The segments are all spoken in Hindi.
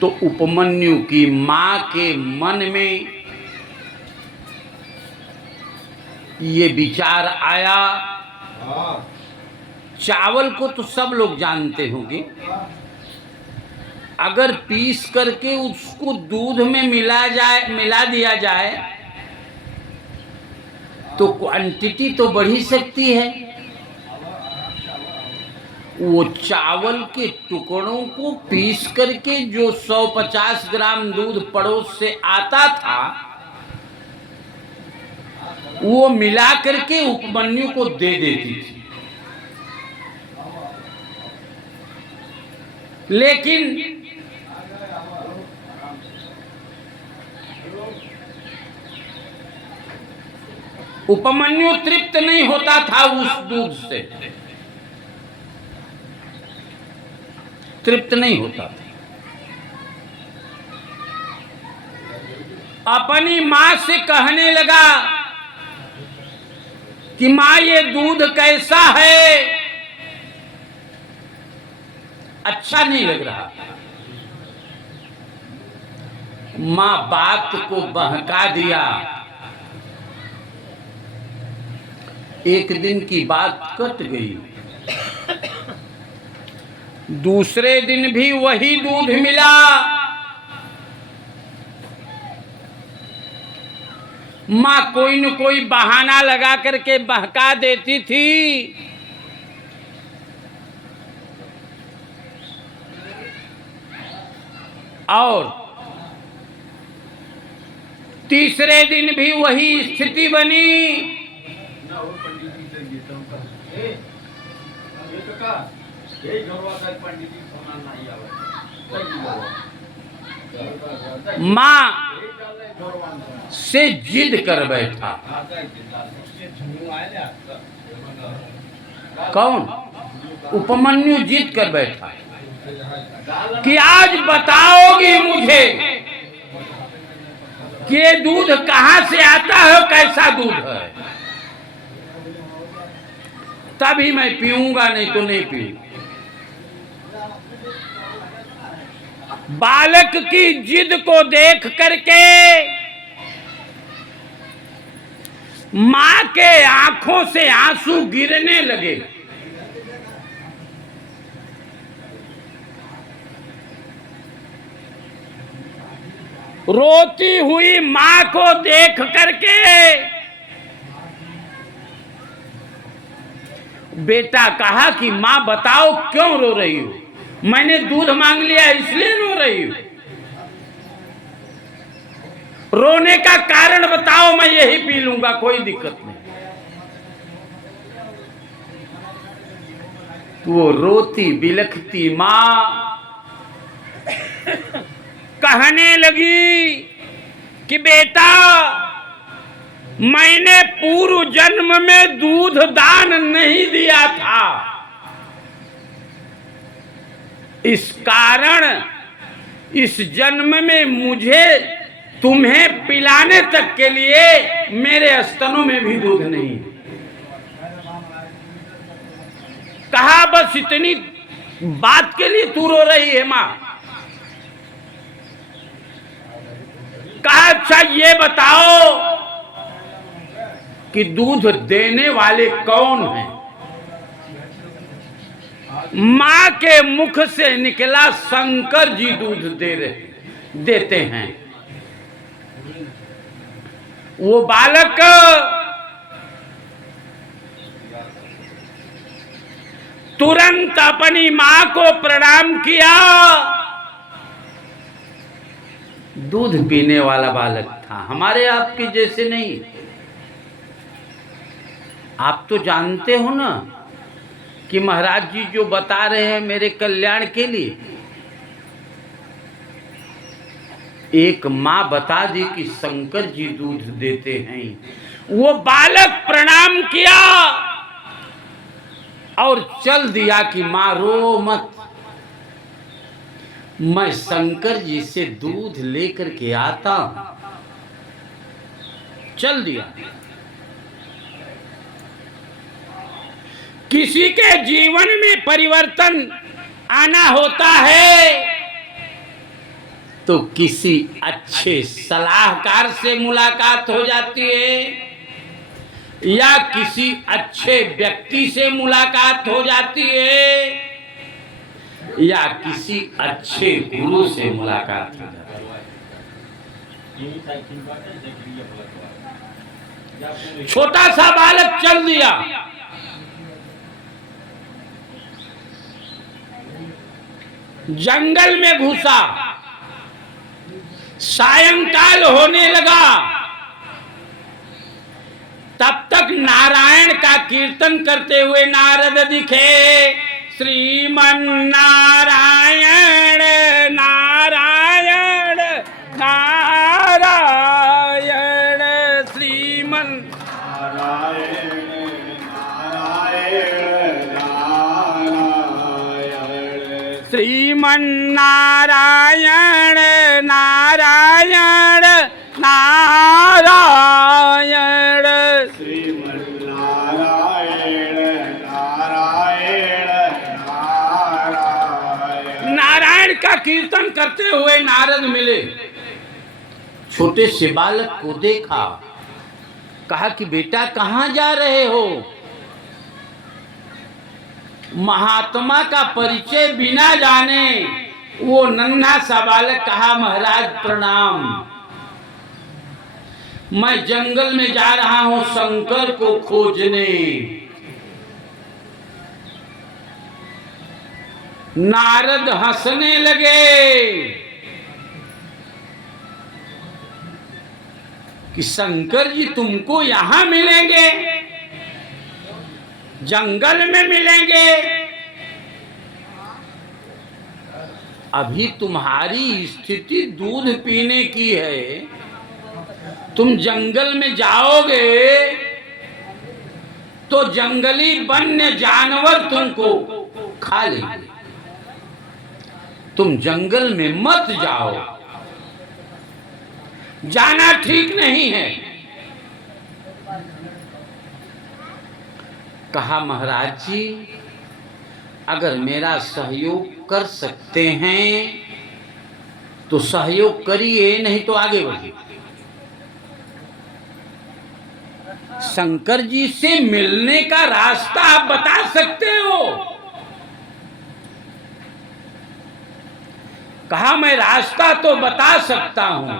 तो उपमन्यु की मां के मन में ये विचार आया। चावल को तो सब लोग जानते होंगे, अगर पीस करके उसको दूध में मिला दिया जाए तो क्वांटिटी तो बढ़ ही सकती है। वो चावल के टुकड़ों को पीस करके जो 150 ग्राम दूध पड़ोस से आता था वो मिला करके उपमन्यु को दे देती थी। लेकिन उपमन्यु तृप्त नहीं होता था, उस दूध से तृप्त नहीं होता था। अपनी मां से कहने लगा कि मां ये दूध कैसा है, अच्छा नहीं लग रहा। मां बात को बहका दिया। एक दिन की बात कट गई, दूसरे दिन भी वही दूध मिला। मां कोई न कोई बहाना लगा करके बहका देती थी। और तीसरे दिन भी वही स्थिति बनी। मां से जिद कर बैठा। कौन? उपमन्यु जिद कर बैठा कि आज बताओगी मुझे कि ये दूध कहां से आता है, कैसा दूध है, तभी मैं पीऊंगा, नहीं तो नहीं पीऊंगा। बालक की जिद को देख करके मां के आंखों से आंसू गिरने लगे। रोती हुई मां को देख करके बेटा कहा कि मां बताओ क्यों रो रही हो? मैंने दूध मांग लिया इसलिए रो रही हूं। रोने का कारण बताओ, मैं यही पी लूंगा, कोई दिक्कत नहीं। वो रोती बिलखती मां कहने लगी कि बेटा मैंने पूर्व जन्म में दूध दान नहीं दिया था, इस कारण इस जन्म में मुझे तुम्हें पिलाने तक के लिए मेरे स्तनों में भी दूध नहीं। कहा बस इतनी बात के लिए तू रो रही है मां? कहा अच्छा ये बताओ कि दूध देने वाले कौन हैं? मां के मुख से निकला शंकर जी दूध देते हैं। वो बालक तुरंत अपनी मां को प्रणाम किया। दूध पीने वाला बालक था, हमारे आपके जैसे नहीं। आप तो जानते हो ना कि महाराज जी जो बता रहे हैं मेरे कल्याण के लिए। एक मां बता दी कि शंकर जी दूध देते हैं। वो बालक प्रणाम किया और चल दिया कि मां रो मत, मैं शंकर जी से दूध लेकर के आता हूं। चल दिया। किसी के जीवन में परिवर्तन आना होता है तो किसी अच्छे सलाहकार से मुलाकात हो जाती है या किसी अच्छे व्यक्ति से मुलाकात हो जाती है या किसी अच्छे गुरु से मुलाकात हो जाती है। छोटा सा बालक चल दिया, जंगल में घुसा, सायंकाल होने लगा, तब तक नारायण का कीर्तन करते हुए नारद दिखे। श्रीमन नारायण नारायण नारायण, श्रीमन नारायण नारायण नारायण, श्रीमन नारायण नारायण नारायण, श्रीमन्नारायण नारायण नारायण। नारायण का कीर्तन करते हुए नारद मिले, छोटे से बालक को देखा, कहा कि बेटा कहाँ जा रहे हो? महात्मा का परिचय बिना जाने वो नन्हा सा बालक कहा, महाराज प्रणाम, मैं जंगल में जा रहा हूं शंकर को खोजने। नारद हंसने लगे कि शंकर जी तुमको यहां मिलेंगे, जंगल में मिलेंगे? अभी तुम्हारी स्थिति दूध पीने की है, तुम जंगल में जाओगे तो जंगली वन्य जानवर तुमको खा लेंगे, तुम जंगल में मत जाओ, जाना ठीक नहीं है। कहा महाराज जी अगर मेरा सहयोग कर सकते हैं तो सहयोग करिए, नहीं तो आगे बढ़िए। शंकर जी से मिलने का रास्ता आप बता सकते हो? कहा मैं रास्ता तो बता सकता हूं,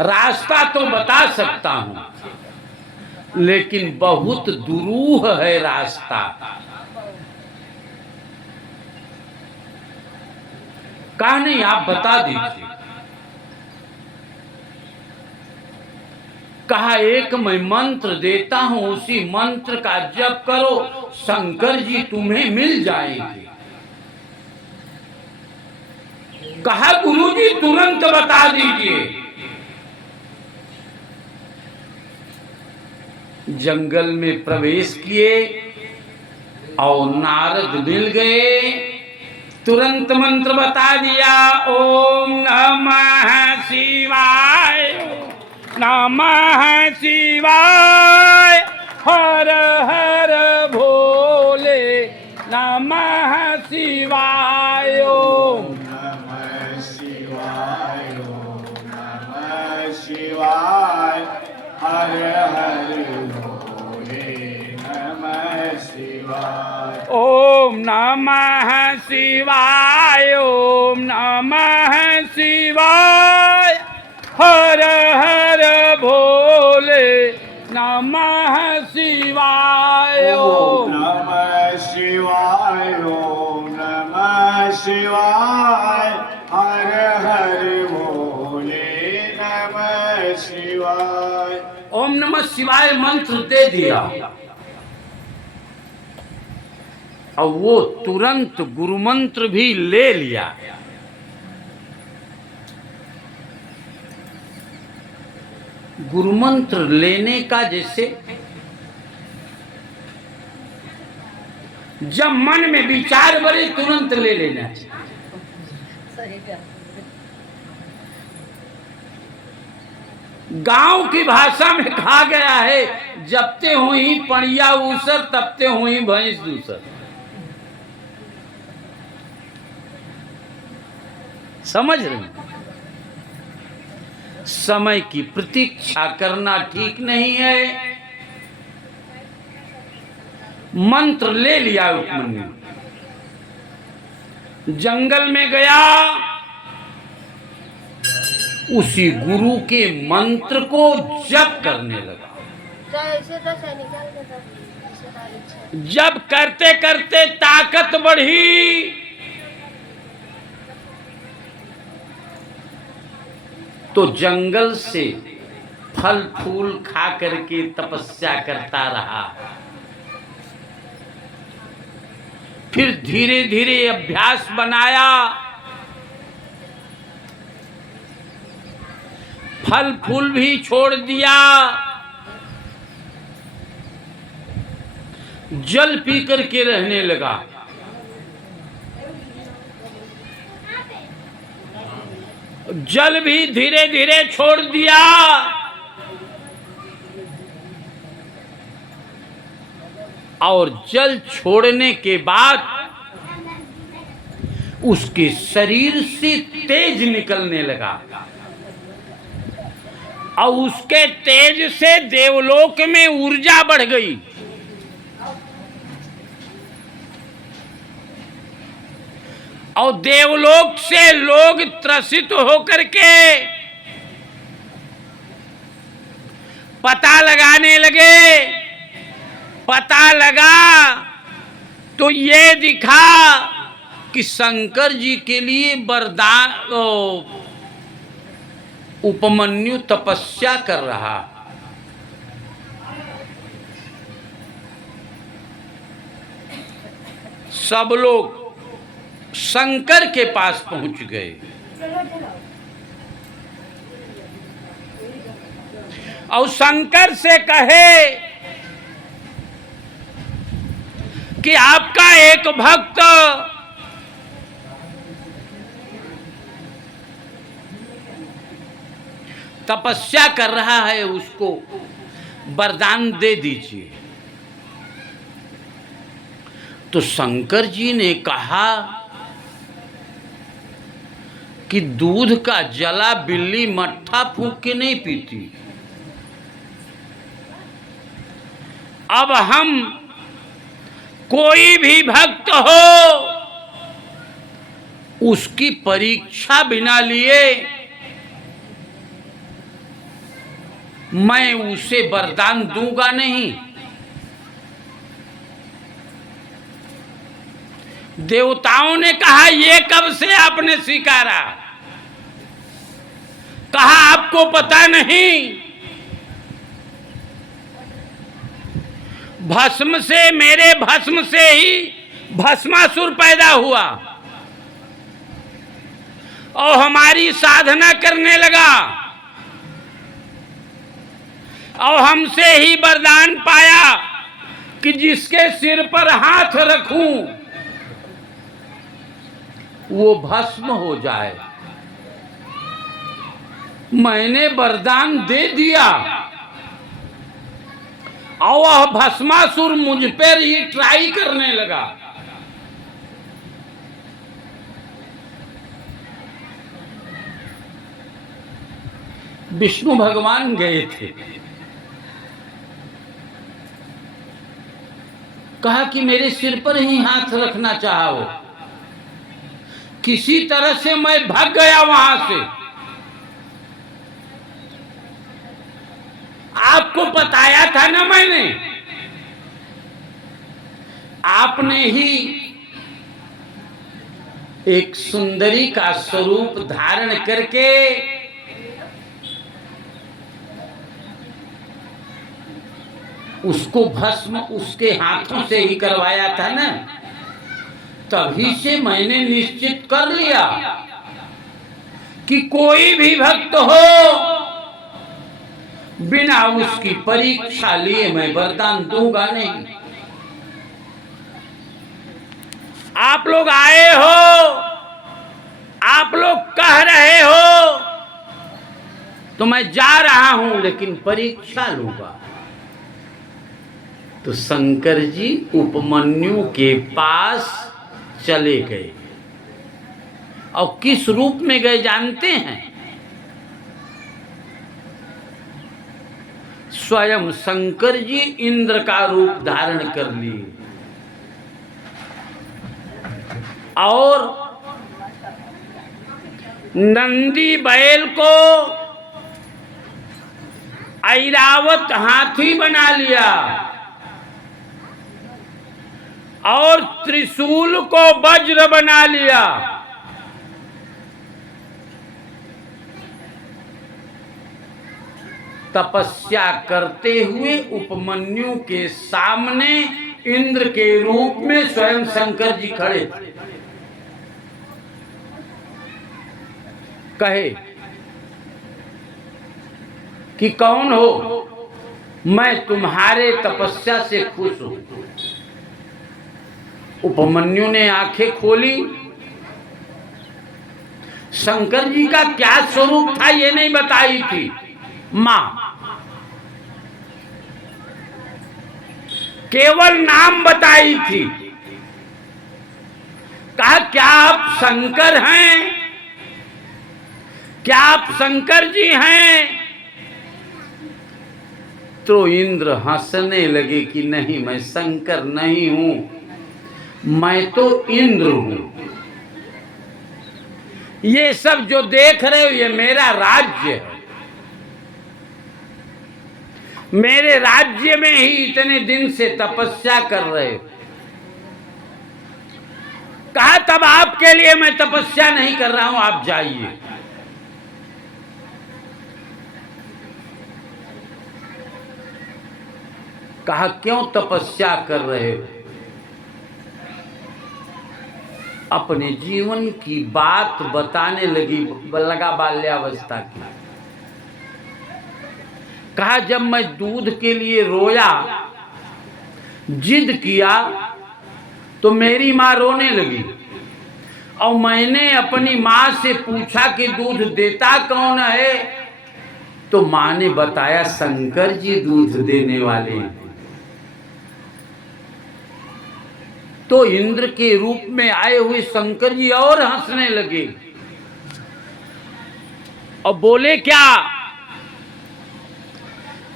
रास्ता तो बता सकता हूं, लेकिन बहुत दुरूह है रास्ता। कहा नहीं आप बता दीजिए। कहा एक मैं मंत्र देता हूं, उसी मंत्र का जप करो, शंकर जी तुम्हें मिल जाएंगे। कहा गुरुजी तुरंत बता दीजिए। जंगल में प्रवेश किए और नारद मिल गए, तुरंत मंत्र बता दिया, ओम नमः शिवाय नमः शिवाय, हर हर भोले नमः शिवाय, ओम नमः शिवाय ओम नमः शिवाय, हर हर भोले नमः शिवाय। ओम नमः शिवाय, ओम नमः शिवाय, हर हर भोले नमः शिवाय, ओम नमः शिवाय ओम नमः शिवाय, हर हर भोले नमः शिवाय। ओम नमः शिवाय मंत्र दे दिया और वो तुरंत गुरु मंत्र भी ले लिया। गुरु मंत्र लेने का जैसे जब मन में विचार बने तुरंत ले लेना चाहिए। गांव की भाषा में कहा गया है, जबते हुई पणिया ऊसर तबते हुई भैंस दूसर। समझ रहे हैं? समय की प्रतीक्षा करना ठीक नहीं है। मंत्र ले लिया उपमन्यु, जंगल में गया, उसी गुरु के मंत्र को जप करने लगा। जब करते करते ताकत बढ़ी, तो जंगल से फल फूल खा करके तपस्या करता रहा। फिर धीरे धीरे अभ्यास बनाया, फल फूल भी छोड़ दिया, जल पी करके रहने लगा। जल भी धीरे धीरे छोड़ दिया। और जल छोड़ने के बाद उसके शरीर से तेज निकलने लगा, और उसके तेज से देवलोक में ऊर्जा बढ़ गई। और देवलोक से लोग त्रसित होकर के पता लगाने लगे। पता लगा तो ये दिखा कि शंकर जी के लिए वरदान, उपमन्यु तपस्या कर रहा। सब लोग शंकर के पास पहुंच गए। और शंकर से कहे कि आपका एक भक्त तपस्या कर रहा है, उसको वरदान दे दीजिए। तो शंकर जी ने कहा कि दूध का जला बिल्ली मट्ठा फूंक के नहीं पीती। अब हम कोई भी भक्त हो, उसकी परीक्षा बिना लिए मैं उसे वरदान दूंगा नहीं। देवताओं ने कहा, ये कब से आपने स्वीकारा? कहा, आपको पता नहीं, भस्म से, मेरे भस्म से ही भस्मासुर पैदा हुआ और हमारी साधना करने लगा, और हमसे ही वरदान पाया कि जिसके सिर पर हाथ रखूं वो भस्म हो जाए। मैंने वरदान दे दिया और वह भस्मासुर मुझ पर ही ट्राई करने लगा। विष्णु भगवान गए थे, कहा कि मेरे सिर पर ही हाथ रखना चाहा वो। किसी तरह से मैं भाग गया वहां से। आपको बताया था ना मैंने, आपने ही एक सुंदरी का स्वरूप धारण करके उसको भस्म उसके हाथों से ही करवाया था ना। तभी से मैंने निश्चित कर लिया कि कोई भी भक्त हो, बिना उसकी परीक्षा लिए मैं वरदान दूंगा नहीं। आप लोग आए हो, आप लोग कह रहे हो, तो मैं जा रहा हूं, लेकिन परीक्षा लूंगा। तो शंकर जी उपमन्यु के पास चले गए और किस रूप में गए जानते हैं? स्वयं शंकर जी इंद्र का रूप धारण कर लिए और नंदी बैल को ऐरावत हाथी बना लिया और त्रिशूल को वज्र बना लिया। तपस्या करते हुए उपमन्यु के सामने इंद्र के रूप में स्वयं शंकर जी खड़े थे। कहे कि कौन हो? मैं तुम्हारे तपस्या से खुश हूं। उपमन्यु ने आंखें खोली। शंकर जी का क्या स्वरूप था ये नहीं बताई थी मां, केवल नाम बताई थी। कहा क्या आप शंकर हैं? क्या आप शंकर जी हैं? तो इंद्र हंसने लगे कि नहीं, मैं शंकर नहीं हूं, मैं तो इंद्र हूं। ये सब जो देख रहे हो ये मेरा राज्य है। मेरे राज्य में ही इतने दिन से तपस्या कर रहे हो। कहा तब आपके लिए मैं तपस्या नहीं कर रहा हूं, आप जाइए। कहा क्यों तपस्या कर रहे हो? अपने जीवन की बात बताने लगा बाल्यावस्था की। कहा जब मैं दूध के लिए रोया, जिद किया, तो मेरी मां रोने लगी और मैंने अपनी मां से पूछा कि दूध देता कौन है? तो मां ने बताया शंकर जी दूध देने वाले हैं। तो इंद्र के रूप में आए हुए शंकर जी और हंसने लगे और बोले क्या,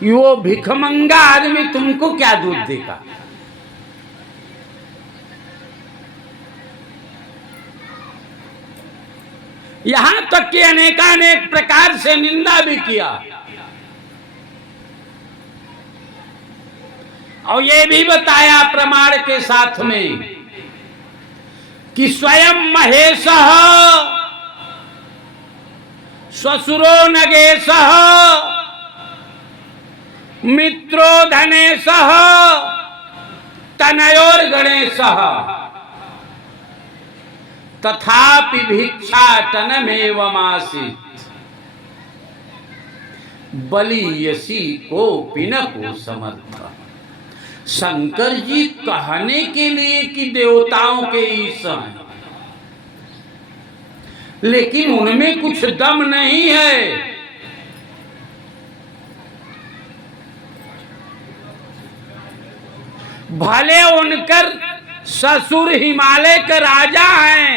वो भिखमंगा आदमी तुमको क्या दूध देगा? यहां तक कि अनेकानेक प्रकार से निंदा भी किया और ये भी बताया प्रमाण के साथ में कि स्वयं महेश ससुरो नगेश मित्रो धनेश तनयोर गणेश तथापि भिक्षाटनमेवमासीत् बलियसी को पिन को समर्थ। शंकर जी कहने के लिए कि देवताओं के ईश हैं, लेकिन उनमें कुछ दम नहीं है। भले उनकर ससुर हिमालय के राजा हैं,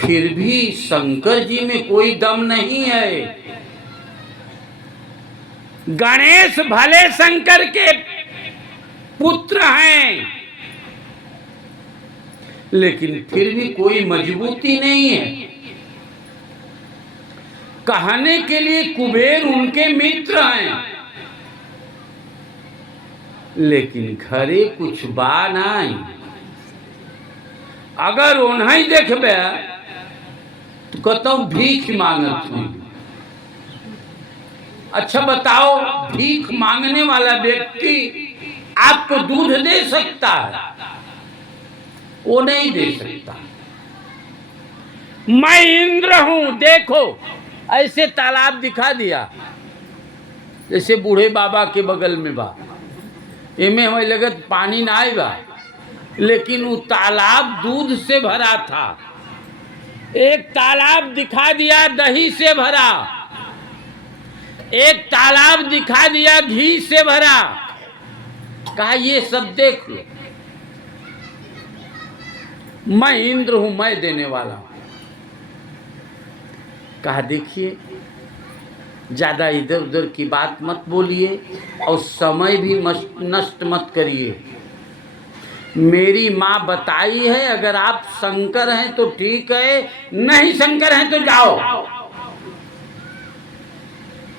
फिर भी शंकर जी में कोई दम नहीं है। गणेश भले शंकर के पुत्र हैं, लेकिन फिर भी कोई मजबूती नहीं है। कहने के लिए कुबेर उनके मित्र हैं, लेकिन घरे कुछ बा नहीं। अगर उन्हें देखबे तो कहता हूं भीख मांगत हूं। अच्छा बताओ, भीख मांगने वाला व्यक्ति आपको दूध दे सकता है? वो नहीं दे सकता। मैं इंद्र हूं, देखो ऐसे तालाब दिखा दिया जैसे बूढ़े बाबा के बगल में बा, इमे हमें लगत पानी ना आएगा, लेकिन वो तालाब दूध से भरा था। एक तालाब दिखा दिया दही से भरा, एक तालाब दिखा दिया घी से भरा। कहा ये सब देख लो। मैं इंद्र हूं, मैं देने वाला हूं। कहा देखिए, ज्यादा इधर उधर की बात मत बोलिए और समय भी नष्ट मत करिए। मेरी माँ बताई है, अगर आप शंकर हैं तो ठीक है, नहीं शंकर हैं तो जाओ,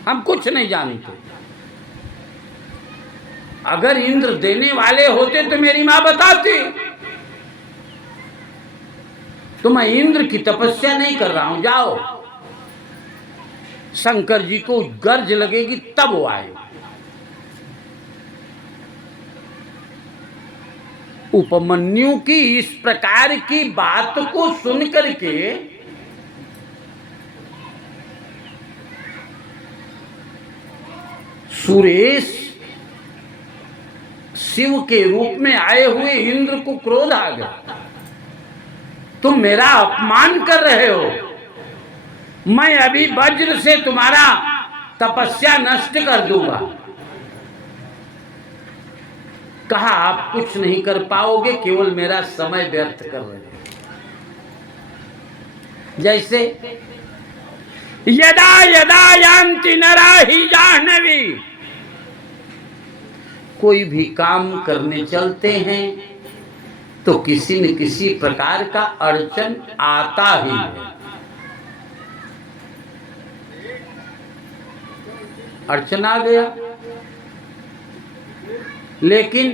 हम कुछ नहीं जानते। अगर इंद्र देने वाले होते तो मेरी माँ बताती। तो मैं इंद्र की तपस्या नहीं कर रहा हूं, जाओ। शंकर जी को गर्ज लगेगी तब वो आए। उपमन्यु की इस प्रकार की बात को सुन करके सुरेश शिव के रूप में आए हुए इंद्र को क्रोध आ गया। तुम मेरा अपमान कर रहे हो, मैं अभी वज्र से तुम्हारा तपस्या नष्ट कर दूंगा। कहा आप कुछ नहीं कर पाओगे, केवल मेरा समय व्यर्थ कर रहे हो। जैसे यदा यदा यान्ति नरा ही जाह्नवी, कोई भी काम करने चलते हैं तो किसी न किसी प्रकार का अड़चन आता ही है। अड़चन आ गया, लेकिन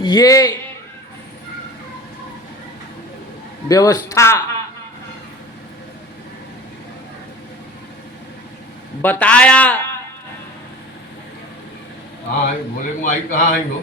ये व्यवस्था बताया। हाँ बोले माई कहाँ आई हो?